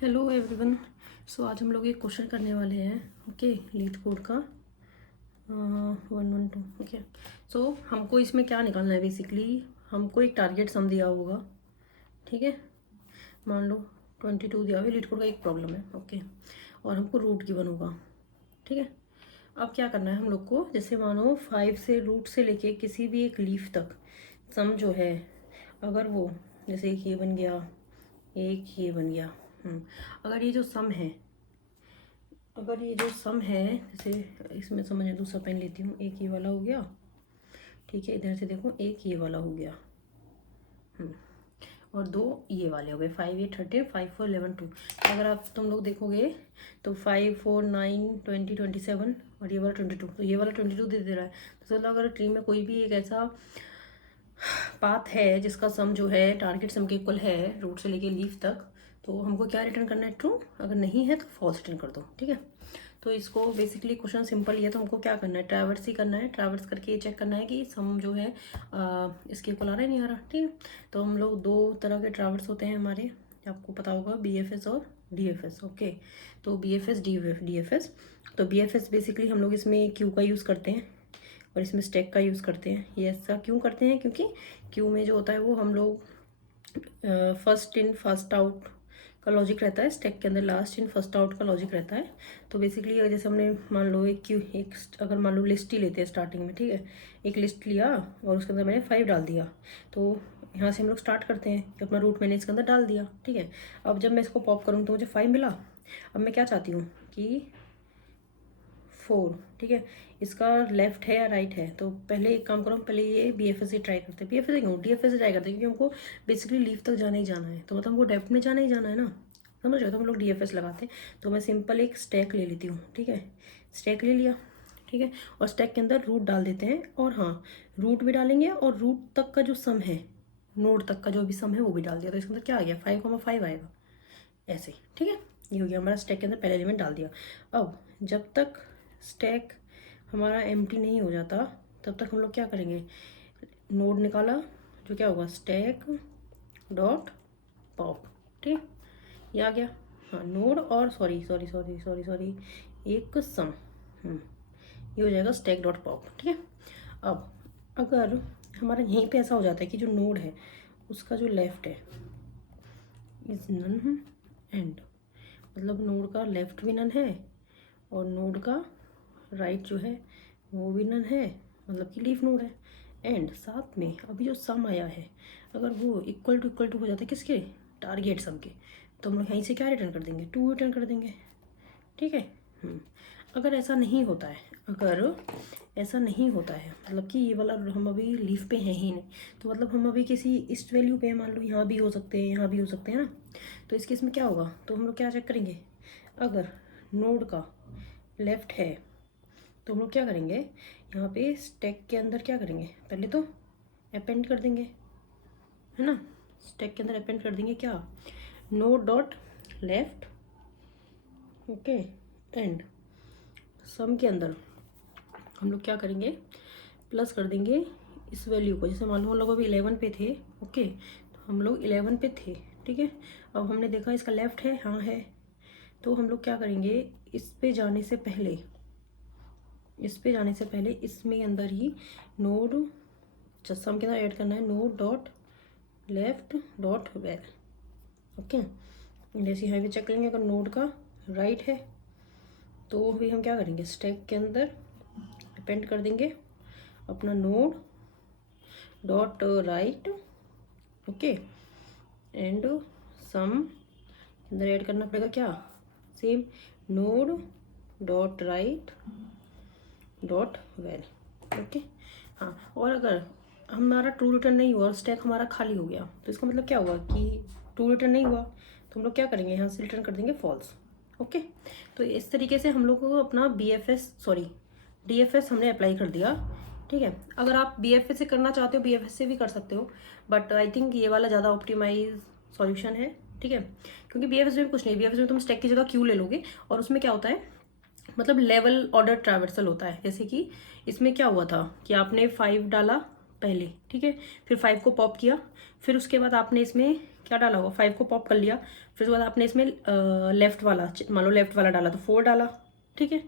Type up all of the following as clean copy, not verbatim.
Hello everyone. सो आज हम लोग एक क्वेश्चन करने वाले हैं। ओके, लीड कोड का 112। ओके, सो हमको इसमें क्या निकालना है? बेसिकली हमको एक टारगेट सम दिया होगा, ठीक है। मान लो 22 दिया हुआ है। लीड कोड का एक प्रॉब्लम है, ओके। और हमको रूट गिवन होगा, ठीक है। अब क्या करना है हम लोग को? जैसे मानो 5 से रूट से लेके किसी भी एक लीफ तक सम जो है, अगर वो जैसे एक ये बन गया, एक ये बन गया, अगर ये जो सम है, जैसे इसमें समझ दूसरा पेन लेती हूँ। एक ये वाला हो गया, ठीक है। इधर से देखो, एक ये वाला हो गया, और दो ये वाले हो गए। 5 8 13, 5 4 11 2। अगर आप तुम लोग देखोगे तो 5 4 9 20 27, और ये वाला 22, तो ये वाला 22 दे रहा है। तो मतलब अगर ट्री में कोई भी एक ऐसा पाथ है जिसका सम जो है टारगेट सम के इक्वल है रूट से लेके लीफ तक, तो हमको क्या रिटर्न करना है? ट्रू। अगर नहीं है तो फॉल्स रिटर्न कर दो, ठीक है। तो इसको बेसिकली क्वेश्चन सिंपल ही है। तो हमको क्या करना है? ट्रैवर्स ही करना है। ट्रैवर्स करके ये चेक करना है कि सम जो है इसके इक्वल आ रहा है नहीं आ रहा, ठीक है। तो हम लोग दो तरह के ट्रैवर्स होते हैं हमारे, आपको पता होगा, BFS और DFS। ओके, तो BFS DFS। तो BFS बेसिकली हम लोग इसमें क्यू का यूज़ करते हैं और इसमें स्टैक का यूज़ करते हैं। ये ऐसा क्यों करते हैं? क्योंकि क्यू में जो होता है वो हम लोग फर्स्ट इन फर्स्ट आउट का लॉजिक रहता है, स्टैक के अंदर लास्ट इन फर्स्ट आउट का लॉजिक रहता है। तो बेसिकली अगर जैसे हमने मान लो अगर मान लो लिस्ट ही लेते हैं स्टार्टिंग में, ठीक है। एक लिस्ट लिया और उसके अंदर मैंने 5 डाल दिया, तो यहाँ से हम लोग स्टार्ट करते हैं कि अपना रूट मैंने इसके अंदर डाल दिया, ठीक है। अब जब मैं इसको पॉप करूँ तो मुझे 5 मिला। अब मैं क्या चाहती हूँ कि 4, ठीक है। इसका लेफ्ट है या राइट है? तो पहले एक काम करो, पहले ये BFS से ट्राई करते हैं। BFS क्यों? DFS से ट्राई करते हैं क्योंकि हमको बेसिकली लीफ तक जाना ही जाना है। तो मतलब हमको डेप्थ में जाना ही जाना है ना, समझ रहे हो? तो हम लोग DFS लगाते हैं। तो मैं सिंपल एक स्टैक ले लेती हूँ, ठीक है। स्टैक ले लिया, ठीक है। और स्टैक के अंदर रूट डाल देते हैं, और हाँ, रूट भी डालेंगे और रूट तक का जो सम है, नोड तक का जो भी सम है वो भी डाल दिया। तो इसके अंदर क्या आ गया? 5,5 आएगा, ऐसे, ठीक है। ये हो गया हमारा स्टैक के अंदर पहला एलिमेंट डाल दिया। अब जब तक स्टैक हमारा एम्प्टी नहीं हो जाता तब तक हम लोग क्या करेंगे? नोड निकाला, जो क्या होगा? स्टैक डॉट पॉप, ठीक, ये आ गया। हाँ, नोड और सॉरी एक सम, ये हो जाएगा स्टैक डॉट पॉप, ठीक है। अब अगर हमारा यहीं पे ऐसा हो जाता है कि जो नोड है उसका जो लेफ्ट है इज नन एंड, मतलब नोड का लेफ्ट भी नन है और नोड का राइट जो है वो भी नन है, मतलब कि लीफ नोड है। एंड साथ में अभी जो सम आया है, अगर वो इक्वल टू हो जाता है किसके? टारगेट सम के, तो हम लोग यहीं से क्या रिटर्न कर देंगे? 2 रिटर्न कर देंगे, ठीक है। अगर ऐसा नहीं होता है, मतलब कि ये वाला हम अभी लीफ पे हैं ही नहीं, तो मतलब हम अभी किसी इस वैल्यू पे, मान लो यहाँ भी हो सकते हैं, यहाँ भी हो सकते हैं ना। तो इस केस में क्या होगा? तो हम लोग क्या चेक करेंगे? अगर नोड का लेफ्ट है तो हम लोग क्या करेंगे? यहाँ पे स्टैक के अंदर क्या करेंगे? पहले तो अपेंड कर देंगे, है ना। स्टैक के अंदर अपेंड कर देंगे क्या? Node dot left, okay. And sum के अंदर हम लोग क्या करेंगे? प्लस कर देंगे इस वैल्यू को। जैसे मान लो हम लोग अभी 11 पे थे, ओके, तो हम लोग 11 पे थे, ठीक है। अब हमने देखा इसका लेफ्ट है, हाँ है, तो हम लोग क्या करेंगे? इस पे जाने से पहले इसमें अंदर ही नोड सम के अंदर ऐड करना है, node dot left dot val, okay. जैसे यहाँ भी चेक लेंगे, अगर नोड का राइट है तो भी हम क्या करेंगे? स्टैक के अंदर अपेंड कर देंगे अपना node dot right, okay. And sum अंदर ऐड करना पड़ेगा क्या? Same, node dot right dot val, okay. हाँ, और अगर हमारा ट्रू रिटर्न नहीं हुआ और स्टैक हमारा खाली हो गया, तो इसका मतलब क्या हुआ कि ट्रू रिटर्न नहीं हुआ, तो हम लोग क्या करेंगे? यहाँ से रिटर्न कर देंगे फॉल्स, ओके। तो इस तरीके से हम लोग को अपना DFS हमने अप्लाई कर दिया, ठीक है। अगर आप BFS से करना चाहते हो BFS से भी कर सकते हो, बट आई थिंक ये वाला ज़्यादा ऑप्टिमाइज सॉल्यूशन है, ठीक है। क्योंकि BFS में कुछ नहीं, BFS में तुम स्टैक की जगह क्यू ले लोगे, और उसमें क्या होता है, मतलब लेवल ऑर्डर ट्रैवर्सल होता है। जैसे कि इसमें क्या हुआ था कि आपने 5 डाला, पहले, ठीक है। फिर 5 को पॉप किया, फिर उसके बाद आपने इसमें क्या डाला होगा, 5 को पॉप कर लिया, फिर उसके बाद आपने इसमें लेफ्ट वाला, मान लो लेफ्ट वाला डाला तो 4 डाला, ठीक है।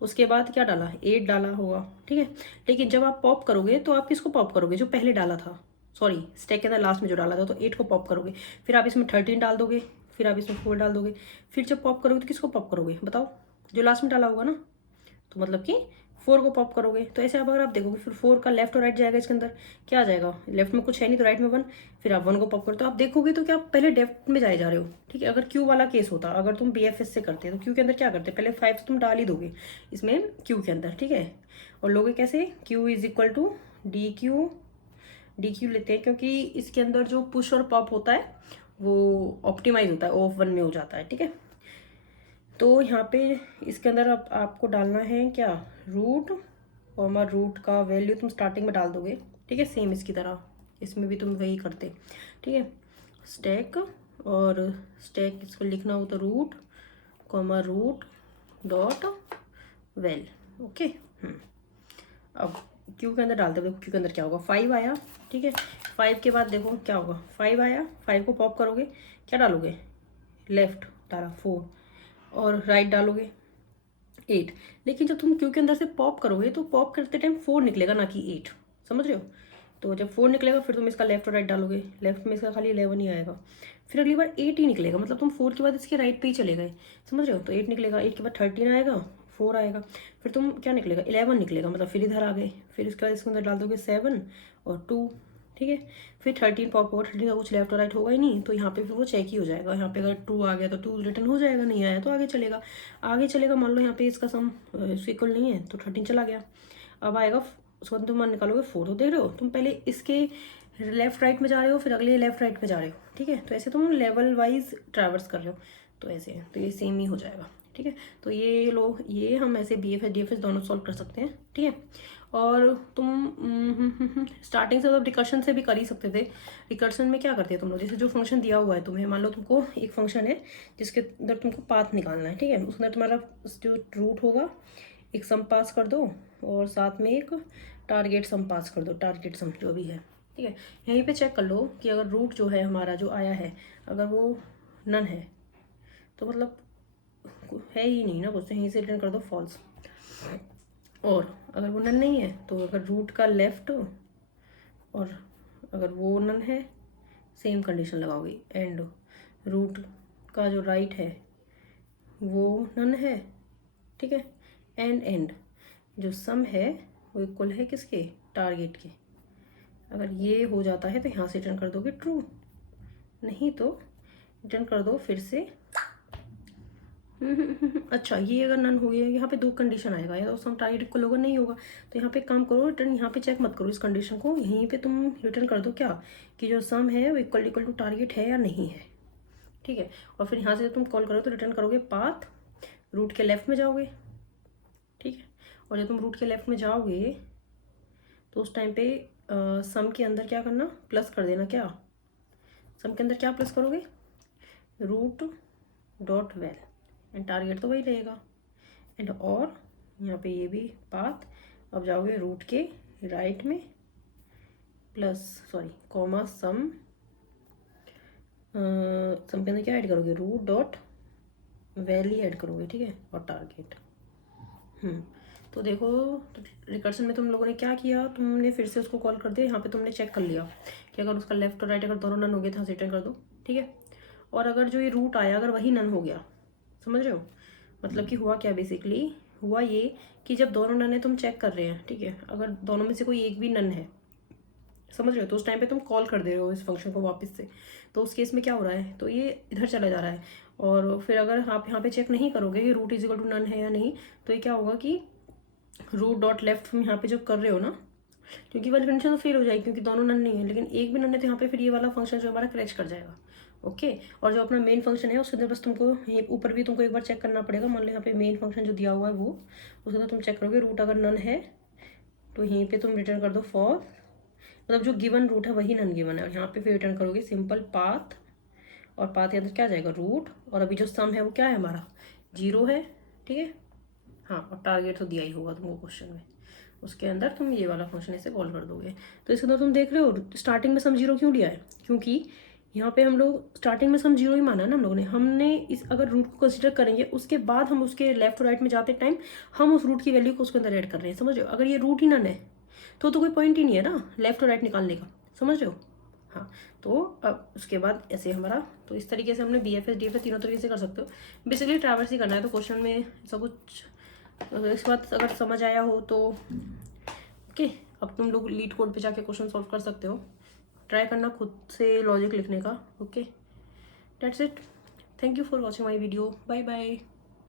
उसके बाद क्या डाला, 8 डाला होगा, ठीक है। लेकिन जब आप पॉप करोगे तो आप किसको पॉप करोगे, जो पहले डाला था, सॉरी स्टैक के अंदर लास्ट में जो डाला था, तो 8 को पॉप करोगे, फिर आप इसमें 13 डाल दोगे, फिर आप इसमें 4 डाल दोगे, फिर जब पॉप करोगे तो किसको पॉप करोगे बताओ, जो लास्ट में डाला होगा ना, तो मतलब कि 4 को पॉप करोगे। तो ऐसे आप अगर आप देखोगे फिर 4 का लेफ्ट और राइट जाएगा, इसके अंदर क्या आ जाएगा, लेफ्ट में कुछ है नहीं तो राइट में 1, फिर आप 1 को पॉप करो, तो आप देखोगे तो क्या आप पहले लेफ्ट में जा रहे हो, ठीक है। अगर क्यू वाला केस होता, अगर तुम BFS से करते तो क्यू के अंदर क्या करते, पहले 5 तुम डाल ही दोगे इसमें क्यू के अंदर, ठीक है। और लोगे कैसे, q is equal to deque लेते हैं, क्योंकि इसके अंदर जो पुश और पॉप होता है वो ऑप्टिमाइज होता है, ऑफ 1 में हो जाता है, ठीक है। तो यहाँ पे इसके अंदर अब आपको डालना है क्या, रूट, और रूट का वैल्यू तुम स्टार्टिंग में डाल दोगे, ठीक है। सेम इसकी तरह इसमें भी तुम वही करते, ठीक है। स्टैक, और स्टैक इसको लिखना हो तो root, comma root dot val, okay. अब क्यू के अंदर डालते हो, देखो क्यू के अंदर क्या होगा, 5 आया, ठीक है। 5 के बाद देखो क्या होगा, 5 आया, 5 को पॉप करोगे, क्या डालोगे, लेफ्ट डाला 4, और राइट डालोगे 8। लेकिन जब तुम क्यू के अंदर से पॉप करोगे तो पॉप करते टाइम 4 निकलेगा, ना कि 8, समझ रहे हो। तो जब 4 निकलेगा फिर तुम इसका लेफ्ट और राइट डालोगे, लेफ्ट में इसका खाली 11 ही आएगा, फिर अगली बार 8 ही निकलेगा, मतलब तुम 4 के बाद इसके राइट पे ही चले गए, समझ रहे हो। तो 8 निकलेगा, 8 के बाद 13 आएगा, 4 आएगा, फिर तुम क्या निकलेगा, 11 निकलेगा, मतलब फिर इधर आ गए, फिर इसके बाद इसके अंदर डाल दोगे 7 और 2, ठीक है। फिर 13 पॉप होगा, 13 का कुछ लेफ्ट और राइट होगा ही नहीं, तो यहाँ पे फिर वो चेक ही हो जाएगा, यहाँ पे अगर 2 आ गया तो 2 रिटर्न हो जाएगा, नहीं आया तो आगे चलेगा, आगे चलेगा। मान लो यहाँ पे इसका सम इक्वल नहीं है तो 13 चला गया, अब आएगा उसके बाद तुम निकालोगे 4। तो देख रहे हो तुम पहले इसके लेफ्ट राइट में जा रहे हो, फिर अगले लेफ्ट राइट में जा रहे हो, ठीक है। तो ऐसे तुम लेवल वाइज ट्रैवर्स कर रहे हो, तो ऐसे है, तो ये सेम ही हो जाएगा, ठीक है। तो ये लो, ये हम ऐसे BFS DFS दोनों सॉल्व कर सकते हैं, ठीक है। और तुम स्टार्टिंग से मतलब रिकर्शन से भी कर ही सकते थे। रिकर्शन में क्या करते हैं तुम लोग, जैसे जो फंक्शन दिया हुआ है तुम्हें, मान लो तुमको एक फंक्शन है जिसके अंदर तुमको पाथ निकालना है, ठीक है। उसके अंदर तुम्हारा जो रूट होगा एक सम पास कर दो, और साथ में एक टारगेट सम पास कर दो, टारगेट सम जो भी है, ठीक है। यहीं पे चेक कर लो कि अगर रूट जो है हमारा जो आया है, अगर वो नन है तो मतलब है ही नहीं ना, बोलते यहीं से रिटर्न कर दो फॉल्स। और अगर वो नन नहीं है तो अगर रूट का लेफ्ट, और अगर वो नन है सेम कंडीशन लगाओगे, एंड रूट का जो राइट है वो नन है, ठीक है। एंड जो सम है वो इक्वल है किसके, टारगेट के। अगर ये हो जाता है तो यहाँ से रिटर्न कर दोगे ट्रू, नहीं तो रिटर्न कर दो फिर से। अच्छा, ये अगर नन हो गया, यहाँ पे 2 कंडीशन आएगा, या तो सम टारगेट इक्वल होगा, नहीं होगा, तो यहाँ पे काम करो, रिटर्न यहाँ पे चेक मत करो इस कंडीशन को, यहीं पे तुम रिटर्न कर दो क्या, कि जो सम है वो इक्वल टू टारगेट है या नहीं है, ठीक है। और फिर यहाँ से तुम कॉल करो तो रिटर्न करोगे पाथ, रूट के लेफ्ट में जाओगे, ठीक है। और जब तुम रूट के लेफ्ट में जाओगे तो उस टाइम पे सम के अंदर क्या करना, प्लस कर देना, क्या सम के अंदर क्या प्लस करोगे, root dot val, and target तो वही रहेगा, एंड और यहाँ पे ये भी पाथ, अब जाओगे रूट के राइट में प्लस सॉरी कॉमा सम के अंदर क्या ऐड करोगे, रूट डॉट वैली ऐड करोगे, ठीक है, और टारगेट। तो देखो रिकर्शन में तुम लोगों ने क्या किया, तुमने फिर से उसको कॉल कर दिया, यहाँ पे तुमने चेक कर लिया कि अगर उसका लेफ्ट और राइट अगर दोनों नन हो गए तो रिटर्न कर दो, ठीक है। और अगर जो ये रूट आया अगर वही नन हो गया, समझ रहे हो, मतलब कि हुआ क्या, बेसिकली हुआ ये कि जब दोनों नन है तुम चेक कर रहे हैं, ठीक है, अगर दोनों में से कोई एक भी नन है, समझ रहे हो, तो उस टाइम पे तुम कॉल कर दे रहे हो इस फंक्शन को वापस से, तो उस केस में क्या हो रहा है, तो ये इधर चला जा रहा है। और फिर अगर आप यहाँ पे चेक नहीं करोगे कि root is equal to none है या नहीं, तो ये क्या होगा कि रूट डॉट लेफ्ट में यहाँ पे जब कर रहे हो ना, क्योंकि वाली कंडीशन तो फेल हो जाएगी क्योंकि दोनों नन नहीं है, लेकिन एक भी नन है तो यहाँ पे फिर ये वाला फंक्शन जो हमारा क्रैश कर जाएगा, ओके। और जो अपना मेन फंक्शन है उसके अंदर बस तुमको यहीं ऊपर भी तुमको एक बार चेक करना पड़ेगा, मान लो यहाँ पे मेन फंक्शन जो दिया हुआ है वो, उसके अंदर तुम चेक करोगे रूट अगर नन है तो यहीं पे तुम रिटर्न कर दो फॉर, मतलब जो गिवन रूट है वही नन गिवन है, और यहाँ पे फिर रिटर्न करोगे सिंपल पाथ, और पाथ के अंदर क्या जाएगा रूट, और अभी जो सम है वो क्या है हमारा 0 है, ठीक है। हाँ, और टारगेट तो दिया ही होगा तुमको क्वेश्चन में, उसके अंदर तुम ये वाला फंक्शन ऐसे कॉल कर दोगे। तो इसके अंदर तुम देख रहे हो स्टार्टिंग में सम जीरो क्यों लिया है, क्योंकि यहाँ पे हम लोग स्टार्टिंग में सम जीरो ही माना है ना हम लोगों ने। हमने इस अगर रूट को कंसिडर करेंगे उसके बाद हम उसके लेफ्ट और राइट में जाते टाइम हम उस रूट की वैल्यू को उसके अंदर ऐड कर रहे हैं, समझ रहे हो। अगर ये रूट ही नन है तो कोई पॉइंट ही नहीं है ना लेफ्ट और राइट निकालने का, समझ रहे हो। हाँ, तो अब उसके बाद ऐसे हमारा, तो इस तरीके से हमने BFS DFS तीनों तरीके से कर सकते हो। बेसिकली ट्रैवर्स ही करना है, तो क्वेश्चन में सब कुछ इसके बाद अगर समझ आया हो तो ओके, अब तुम लोग लीड कोड पे जाके क्वेश्चन सॉल्व कर सकते हो। ट्राई करना खुद से लॉजिक लिखने का। Okay, that's it. Thank you for watching my video. Bye bye.